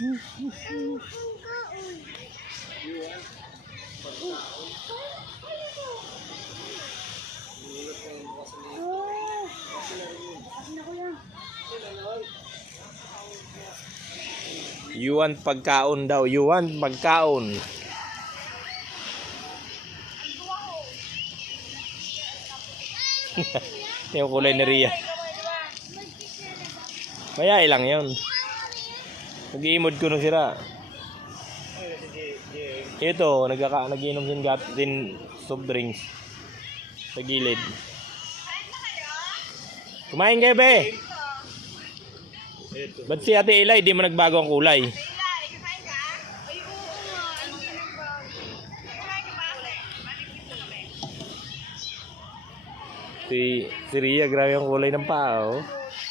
You want pagkaon daw. You want pagkaon. Yung kulay ni Ria. Mayay lang yun. Nag-iimod ko nung sira. Ito, nag-iinom din soft drinks. Sa gilid. Kumain kayo, be? Ba't si Ate Eli, di mo nagbago ang kulay? Si Ria, grabe ang kulay ng paa, oh.